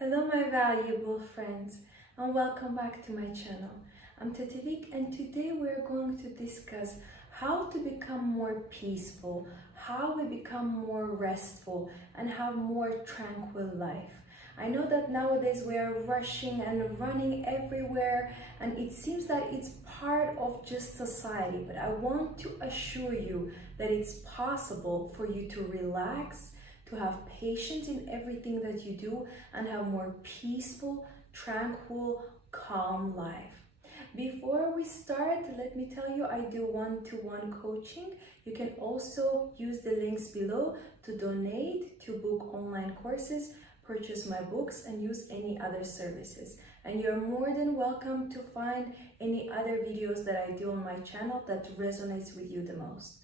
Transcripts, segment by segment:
Hello my valuable friends and welcome back to my channel. I'm Tativik and today we're going to discuss how to become more peaceful, how we become more restful and have more tranquil life. I know that nowadays we are rushing and running everywhere and it seems that it's part of just society, but I want to assure you that it's possible for you to relax, to have patience in everything that you do and have more peaceful, tranquil, calm life. Before we start, let me tell you I do one-to-one coaching. You can also use the links below to donate, to book online courses, purchase my books and use any other services. And you're more than welcome to find any other videos that I do on my channel that resonates with you the most.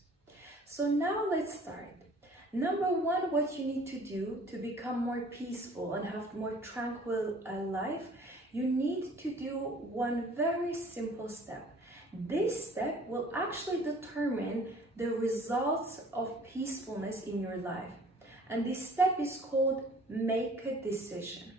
So now let's start. Number one, what you need to do to become more peaceful and have more tranquil life, you need to do one very simple step. This step will actually determine the results of peacefulness in your life. And this step is called make a decision.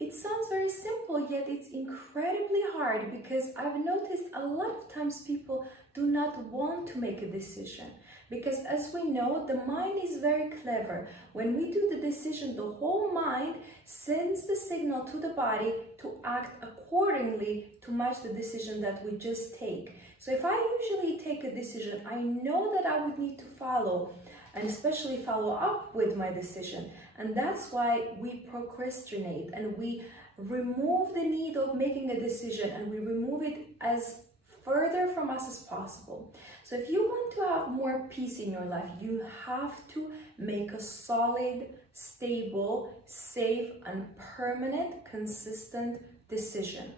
It sounds very simple, yet it's incredibly hard because I've noticed a lot of times people do not want to make a decision. Because as we know, the mind is very clever. When we do the decision, the whole mind sends the signal to the body to act accordingly to match the decision that we just take. So if I usually take a decision, I know that I would need to follow and especially follow up with my decision. And that's why we procrastinate and we remove the need of making a decision and we remove it as further from us as possible. So if you want to have more peace in your life, you have to make a solid, stable, safe, and permanent, consistent decision.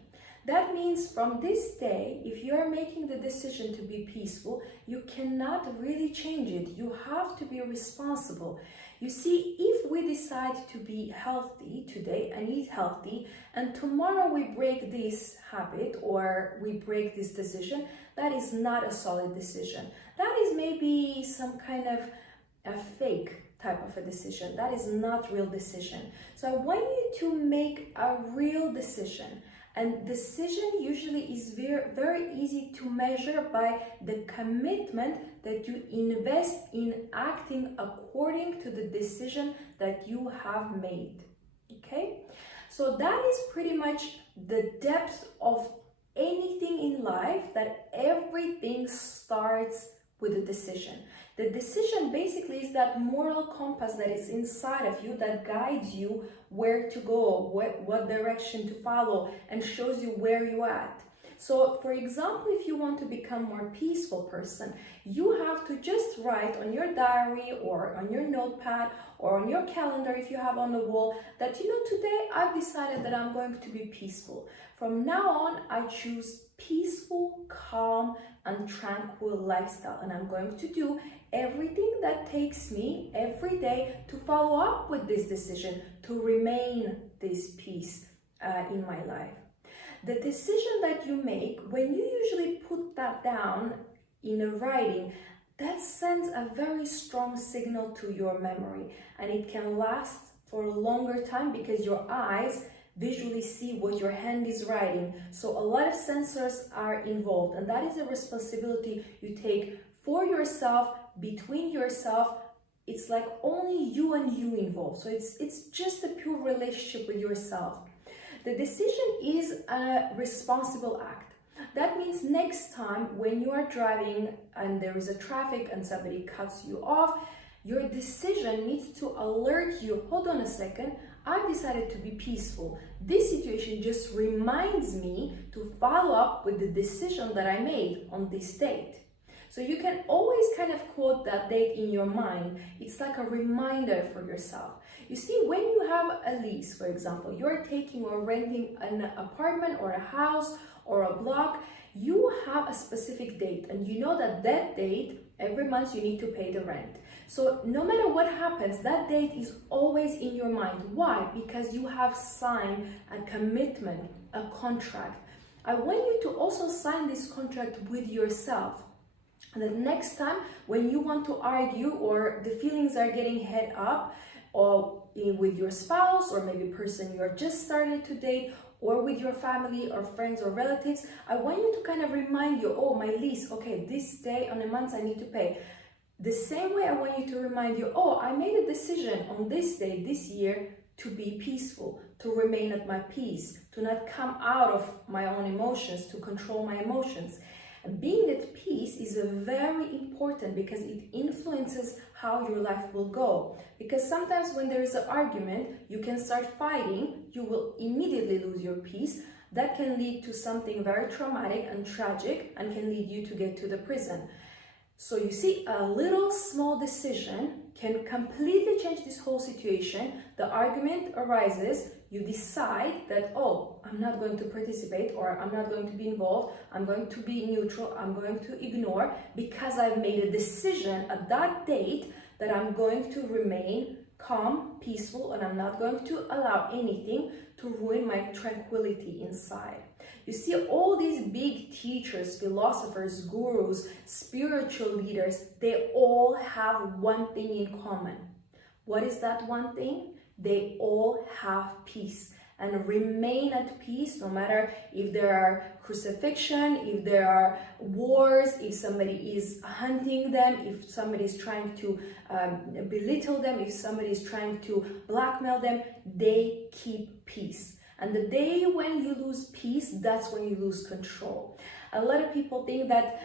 That means from this day, if you are making the decision to be peaceful, you cannot really change it. You have to be responsible. You see, if we decide to be healthy today and eat healthy, and tomorrow we break this habit or we break this decision, that is not a solid decision. That is maybe some kind of a fake type of a decision. That is not real decision. So I want you to make a real decision. And decision usually is very easy to measure by the commitment that you invest in acting according to the decision that you have made. Okay? So that is pretty much the depth of anything in life, that everything starts with a decision. The decision basically is that moral compass that is inside of you that guides you where to go, what direction to follow, and shows you where you're at. So, for example, if you want to become a more peaceful person, you have to just write on your diary or on your notepad or on your calendar if you have on the wall that, today I've decided that I'm going to be peaceful. From now on, I choose peaceful, calm, and tranquil lifestyle, and I'm going to do everything that takes me every day to follow up with this decision to remain this peace in my life. The decision that you make, when you usually put that down in a writing, that sends a very strong signal to your memory, and it can last for a longer time because your eyes visually see what your hand is writing. So a lot of sensors are involved, and that is a responsibility you take for yourself, between yourself. It's like only you and you involved. So it's just a pure relationship with yourself. The decision is a responsible act. That means next time when you are driving and there is a traffic and somebody cuts you off, your decision needs to alert you, hold on a second, I've decided to be peaceful. This situation just reminds me to follow up with the decision that I made on this date. So you can always kind of quote that date in your mind. It's like a reminder for yourself. You see, when you have a lease, for example, you're taking or renting an apartment or a house or a block, you have a specific date and you know that that date, every month you need to pay the rent. So no matter what happens, that date is always in your mind. Why? Because you have signed a commitment, a contract. I want you to also sign this contract with yourself. And the next time when you want to argue or the feelings are getting head up, or with your spouse, or maybe person you're just started to date, or with your family or friends or relatives, I want you to kind of remind you, oh, my lease, okay, this day on a month I need to pay. The same way I want you to remind you, oh, I made a decision on this day, this year, to be peaceful, to remain at my peace, to not come out of my own emotions, to control my emotions. Being at peace is very important because it influences how your life will go. Because sometimes when there is an argument, you can start fighting, you will immediately lose your peace. That can lead to something very traumatic and tragic and can lead you to get to the prison. So you see, a little small decision can completely change this whole situation. The argument arises, you decide that, oh, I'm not going to participate, or I'm not going to be involved, I'm going to be neutral, I'm going to ignore, because I've made a decision at that date that I'm going to remain calm, peaceful, and I'm not going to allow anything to ruin my tranquility inside. You see, all these big teachers, philosophers, gurus, spiritual leaders, they all have one thing in common. What is that one thing? They all have peace and remain at peace no matter if there are crucifixion, if there are wars, if somebody is hunting them, if somebody is trying to belittle them, if somebody is trying to blackmail them, they keep peace. And the day when you lose peace, that's when you lose control. A lot of people think that,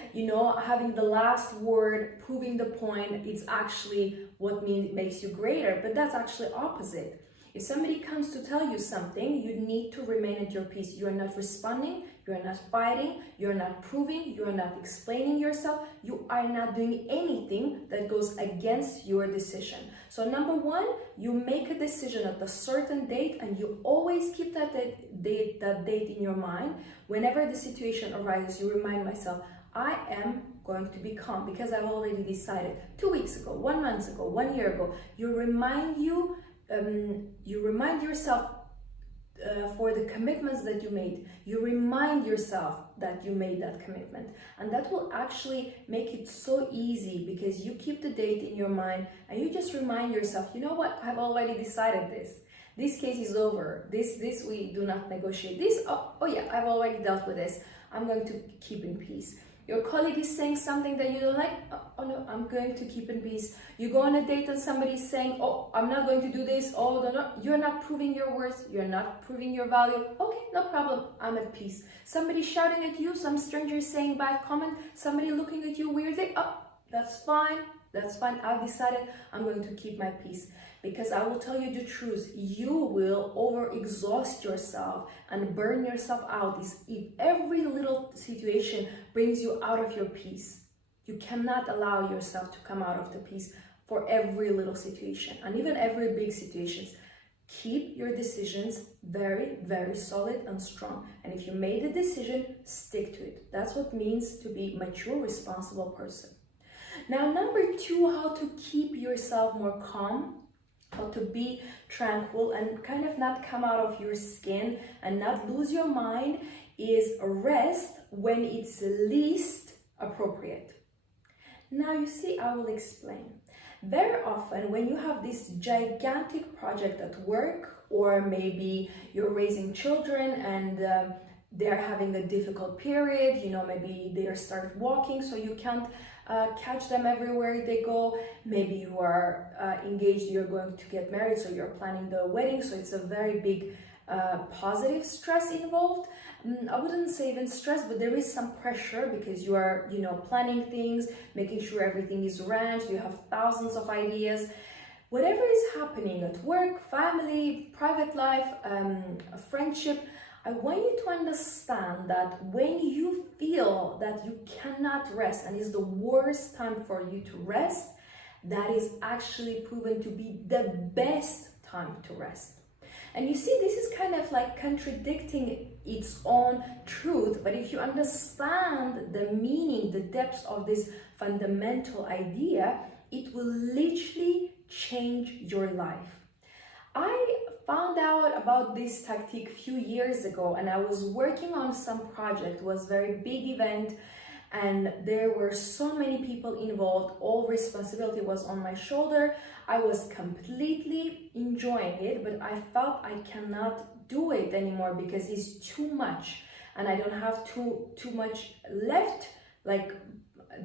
having the last word, proving the point, it's actually what makes you greater, but that's actually opposite. If somebody comes to tell you something, you need to remain at your peace. You are not responding, you are not fighting, you are not proving, you are not explaining yourself, you are not doing anything that goes against your decision. So number one, you make a decision at a certain date and you always keep that date in your mind. Whenever the situation arises, you remind myself, I am going to be calm because I've already decided 2 weeks ago, 1 month ago, 1 year ago. You remind yourself for the commitments that you made. You remind yourself that you made that commitment, and that will actually make it so easy because you keep the date in your mind and you just remind yourself, you know what, I've already decided this case is over, this we do not negotiate, this oh yeah, I've already dealt with this, I'm going to keep in peace. Your colleague is saying something that you don't like, oh no, I'm going to keep in peace. You go on a date and somebody is saying, oh, I'm not going to do this, oh no, you're not proving your worth, you're not proving your value, okay, no problem, I'm at peace. Somebody shouting at you, some stranger saying bad comment, somebody looking at you weirdly, oh, that's fine, I've decided I'm going to keep my peace. Because I will tell you the truth, you will overexhaust yourself and burn yourself out if every little situation brings you out of your peace. You cannot allow yourself to come out of the peace for every little situation and even every big situations. Keep your decisions very, very solid and strong. And if you made a decision, stick to it. That's what it means to be a mature, responsible person. Now, number two, how to keep yourself more calm, how to be tranquil and kind of not come out of your skin and not lose your mind, is rest when it's least appropriate. Now you see, I will explain. Very often when you have this gigantic project at work, or maybe you're raising children and they're having a difficult period, maybe they start walking so you can't catch them everywhere they go. Maybe you are engaged, you're going to get married, so you're planning the wedding, so it's a very big positive stress involved. I wouldn't say even stress, but there is some pressure because you are, planning things, making sure everything is arranged, you have thousands of ideas. Whatever is happening at work, family, private life, friendship, I want you to understand that when you feel that you cannot rest and it's the worst time for you to rest, that is actually proven to be the best time to rest. And you see, this is kind of like contradicting its own truth, but if you understand the meaning, the depth of this fundamental idea, it will literally change your life. I found out about this tactic a few years ago, and I was working on some project. It was a very big event, and there were so many people involved. All responsibility was on my shoulder. I was completely enjoying it, but I felt I cannot do it anymore because it's too much, and I don't have too much left, like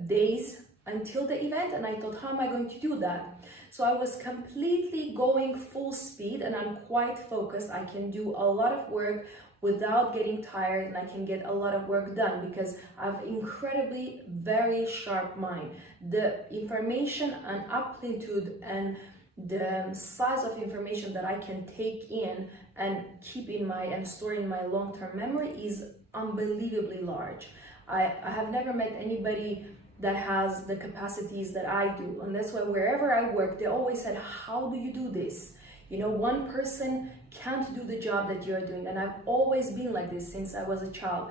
days until the event. And I thought, how am I going to do that? So I was completely going full speed, and I'm quite focused. I can do a lot of work without getting tired, and I can get a lot of work done because I have incredibly very sharp mind. The information and amplitude and the size of information that I can take in and keep in my and store in my long-term memory is unbelievably large. I have never met anybody that has the capacities that I do, and that's why wherever I work, they always said, how do you do this? You know, one person can't do the job that you're doing, and I've always been like this since I was a child.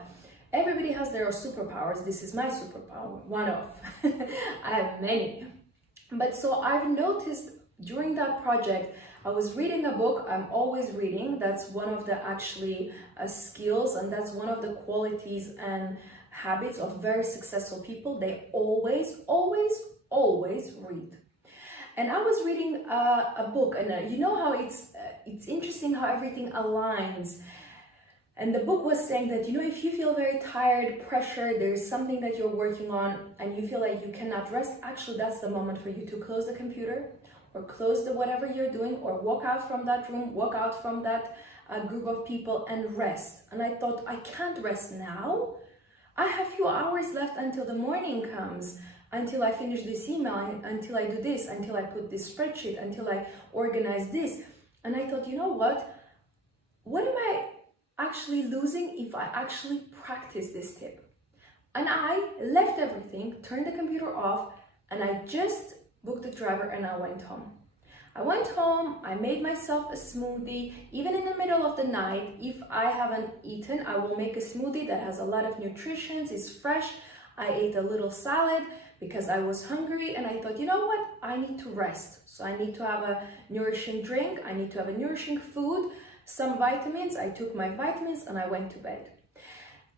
Everybody has their superpowers. This is my superpower, one of. I have many. But so I've noticed during that project, I was reading a book. I'm always reading. That's one of the actually skills, and that's one of the qualities and habits of very successful people. They always read. And I was reading a book, and you know how it's interesting how everything aligns. And the book was saying that, you know, if you feel very tired, pressured, there's something that you're working on, and you feel like you cannot rest, actually that's the moment for you to close the computer, or close the whatever you're doing, or walk out from that room, walk out from that group of people and rest. And I thought, I can't rest now. I have few hours left until the morning comes, until I finish this email, until I do this, until I put this spreadsheet, until I organize this. And I thought, you know what am I actually losing if I actually practice this tip? And I left everything, turned the computer off, and I just booked a driver and I went home. I went home, I made myself a smoothie. Even in the middle of the night, if I haven't eaten, I will make a smoothie that has a lot of nutrition, it's fresh. I ate a little salad because I was hungry, and I thought, you know what? I need to rest. So I need to have a nourishing drink, I need to have a nourishing food, some vitamins. I took my vitamins and I went to bed.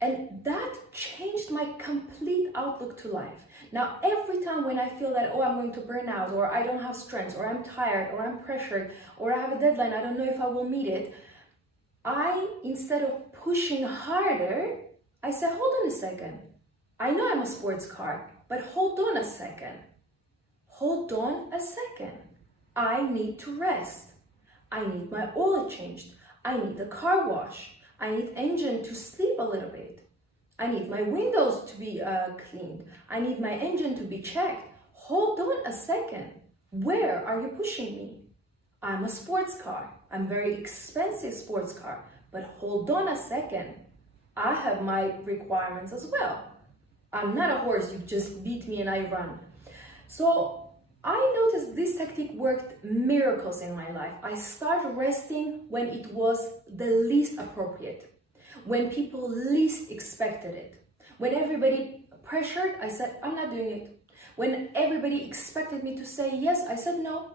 And that changed my complete outlook to life. Now, every time when I feel that, oh, I'm going to burn out, or I don't have strength, or I'm tired, or I'm pressured, or I have a deadline, I don't know if I will meet it, instead of pushing harder, I said, hold on a second. I know I'm a sports car, but hold on a second. Hold on a second. I need to rest. I need my oil changed. I need a car wash. I need engine to sleep a little bit. I need my windows to be cleaned. I need my engine to be checked. Hold on a second. Where are you pushing me? I'm a sports car. I'm a very expensive sports car. But hold on a second. I have my requirements as well. I'm not a horse. You just beat me and I run. So I noticed this technique worked miracles in my life. I started resting when it was the least appropriate, when people least expected it. When everybody pressured, I said, I'm not doing it. When everybody expected me to say yes, I said no.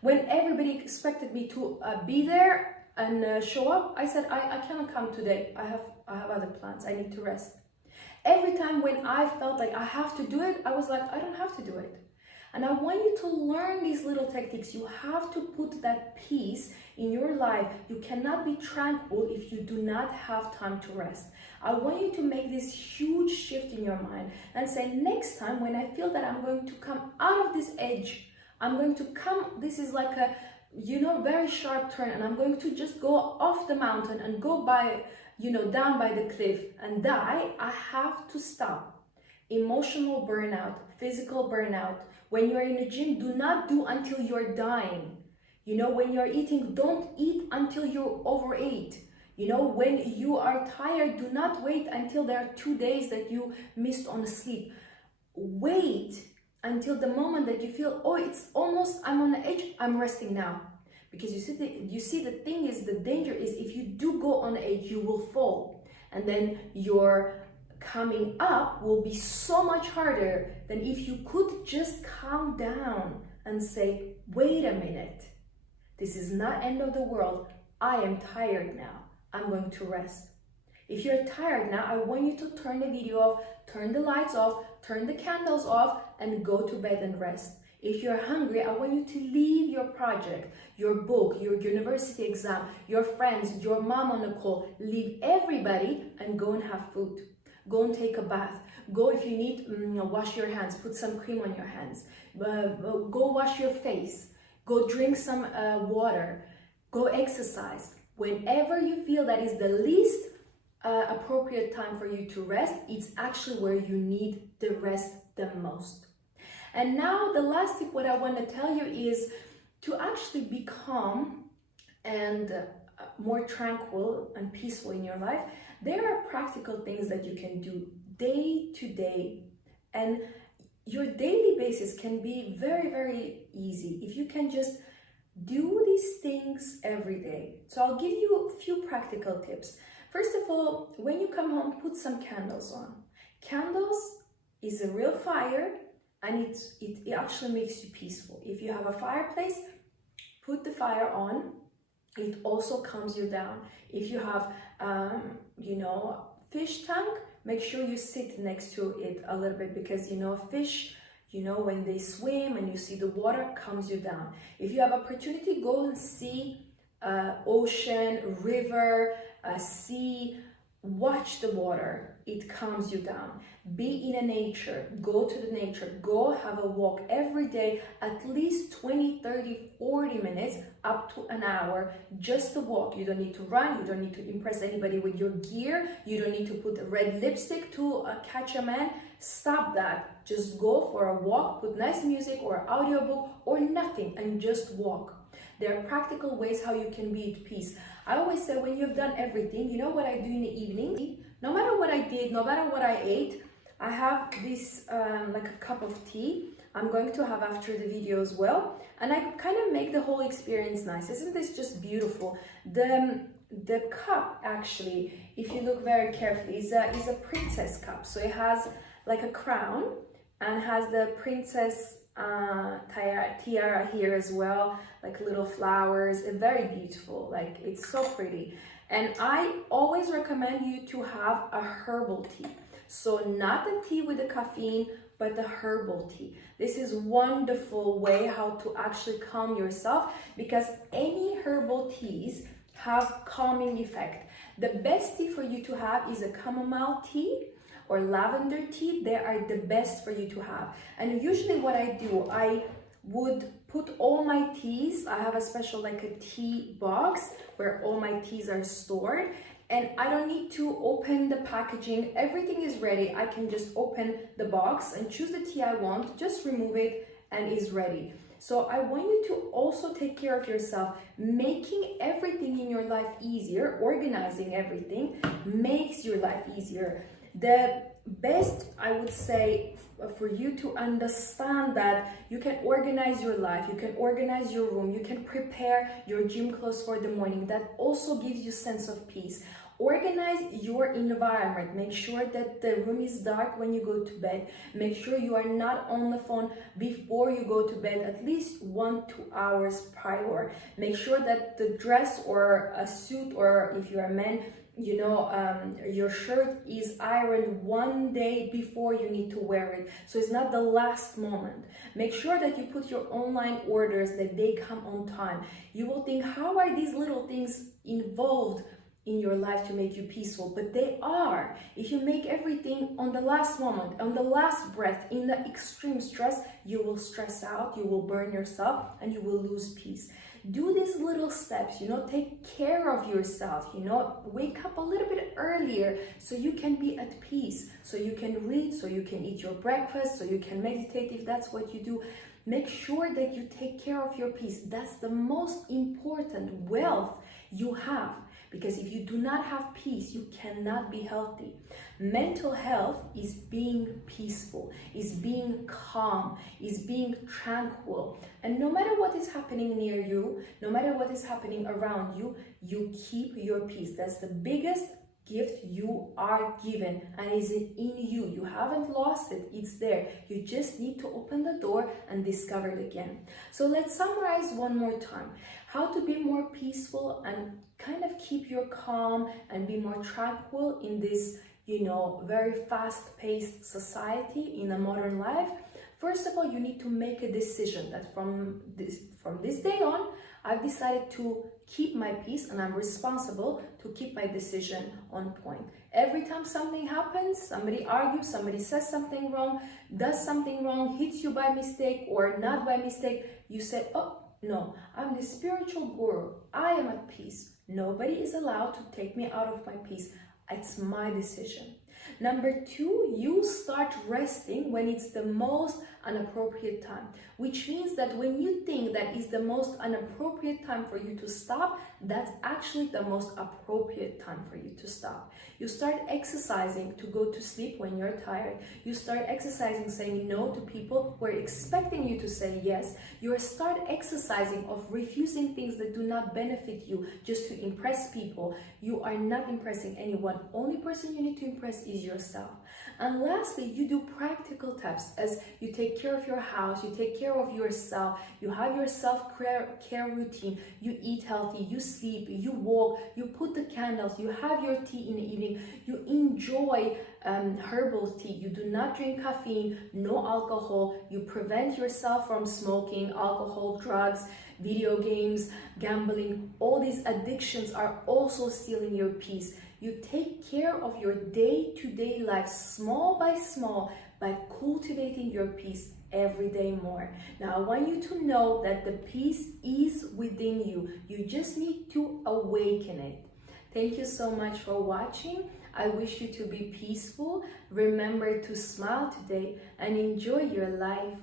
When everybody expected me to be there and show up, I said, I cannot come today. I have other plans. I need to rest. Every time when I felt like I have to do it, I was like, I don't have to do it. And I want you to learn these little techniques. You have to put that peace in your life. You cannot be tranquil if you do not have time to rest. I want you to make this huge shift in your mind and say, next time when I feel that I'm going to come out of this edge, I'm going to come, this is like a, very sharp turn, and I'm going to just go off the mountain and go by, down by the cliff and die. I have to stop. Emotional burnout, physical burnout. When you're in the gym, do not do until you're dying. When you're eating, don't eat until you're overate. When you are tired, do not wait until there are 2 days that you missed on sleep. Wait until the moment that you feel, oh, it's almost, I'm on the edge, I'm resting now. Because you see the thing is, the danger is if you do go on the edge, you will fall. And then your coming up will be so much harder than if you could just calm down and say, wait a minute, this is not end of the world. I am tired now. I'm going to rest. If you're tired now, I want you to turn the video off, turn the lights off, turn the candles off, and go to bed and rest. If you're hungry, I want you to leave your project, your book, your university exam, your friends, your mom on a call. Leave everybody and go and have food. Go and take a bath. Go, if you need, wash your hands, put some cream on your hands. Go wash your face. Go drink some water. Go exercise. Whenever you feel that is the least appropriate time for you to rest, it's actually where you need the rest the most. And now the last tip, what I want to tell you is to actually become more tranquil and peaceful in your life. There are practical things that you can do day to day, and your daily basis can be very, very easy if you can just do these things every day. So I'll give you a few practical tips. First of all, when you come home, put some candles on. Candles is a real fire, and it actually makes you peaceful. If you have a fireplace, put the fire on. It also calms you down. If you have, fish tank, make sure you sit next to it a little bit, because, fish, when they swim and you see the water, calms you down. If you have opportunity, go and see ocean, river, sea, watch the water. It calms you down. Be in a nature, go to the nature, go have a walk every day, at least 20, 30, 40 minutes, up to an hour, just to walk. You don't need to run, you don't need to impress anybody with your gear, you don't need to put red lipstick to catch a man. Stop that. Just go for a walk, put nice music or audiobook or nothing, and just walk. There are practical ways how you can be at peace. I always say, when you've done everything, you know what I do in the evening? No matter what I did, no matter what I ate, I have this like a cup of tea. I'm going to have after the video as well, and I kind of make the whole experience nice. Isn't this just beautiful? The cup, actually, if you look very carefully, is a princess cup. So it has like a crown and has the princess tiara here as well, like little flowers. It's very beautiful, like it's so pretty. And I always recommend you to have a herbal tea. So not a tea with the caffeine, but the herbal tea. This is wonderful way how to actually calm yourself, because any herbal teas have calming effect. The best tea for you to have is a chamomile tea or lavender tea. They are the best for you to have. And usually what I do, I would put all my teas. I have a special like a tea box where all my teas are stored, and I don't need to open the packaging. Everything is ready. I can just open the box and choose the tea I want, just remove it, and it's ready. So I want you to also take care of yourself. Making everything in your life easier, organizing everything makes your life easier. The best, I would say, for you to understand that you can organize your life, you can organize your room, you can prepare your gym clothes for the morning. That also gives you sense of peace. Organize your environment. Make sure that the room is dark when you go to bed. Make sure you are not on the phone before you go to bed, at least 1-2 hours prior. Make sure that the dress or a suit, or if you're a man, your shirt is ironed one day before you need to wear it, so it's not the last moment. Make sure that you put your online orders, that they come on time. You will think, how are these little things involved in your life to make you peaceful? But they are. If you make everything on the last moment, on the last breath, in the extreme stress, you will stress out, you will burn yourself, and you will lose peace. Do these little steps, take care of yourself, wake up a little bit earlier so you can be at peace, so you can read, so you can eat your breakfast, so you can meditate if that's what you do. Make sure that you take care of your peace. That's the most important wealth you have, because if you do not have peace, you cannot be healthy. Mental health is being peaceful, is being calm, is being tranquil. And no matter what is happening near you, no matter what is happening around you, you keep your peace. That's the biggest gift you are given and is in you. You haven't lost it, it's there. You just need to open the door and discover it again. So let's summarize one more time. How to be more peaceful and kind of keep your calm and be more tranquil in this, very fast-paced society in a modern life. First of all, you need to make a decision that from this day on, I've decided to keep my peace and I'm responsible to keep my decision on point. Every time something happens, somebody argues, somebody says something wrong, does something wrong, hits you by mistake or not by mistake, you say, oh, no, I'm the spiritual guru. I am at peace. Nobody is allowed to take me out of my peace. It's my decision. Number two, you start resting when it's the most inappropriate time, which means that when you think that is the most inappropriate time for you to stop, that's actually the most appropriate time for you to stop. You start exercising to go to sleep when you're tired. You start exercising saying no to people who are expecting you to say yes. You start exercising of refusing things that do not benefit you just to impress people. You are not impressing anyone. Only person you need to impress is yourself. And lastly, you do practical steps as you take care of your house, you take care of yourself, you have your self-care routine, you eat healthy, you sleep, you walk, you put the candles, you have your tea in the evening, you enjoy herbal tea, you do not drink caffeine, no alcohol, you prevent yourself from smoking, alcohol, drugs, video games, gambling. All these addictions are also stealing your peace. You take care of your day-to-day life small by small by cultivating your peace every day more. Now, I want you to know that the peace is within you. You just need to awaken it. Thank you so much for watching. I wish you to be peaceful. Remember to smile today and enjoy your life.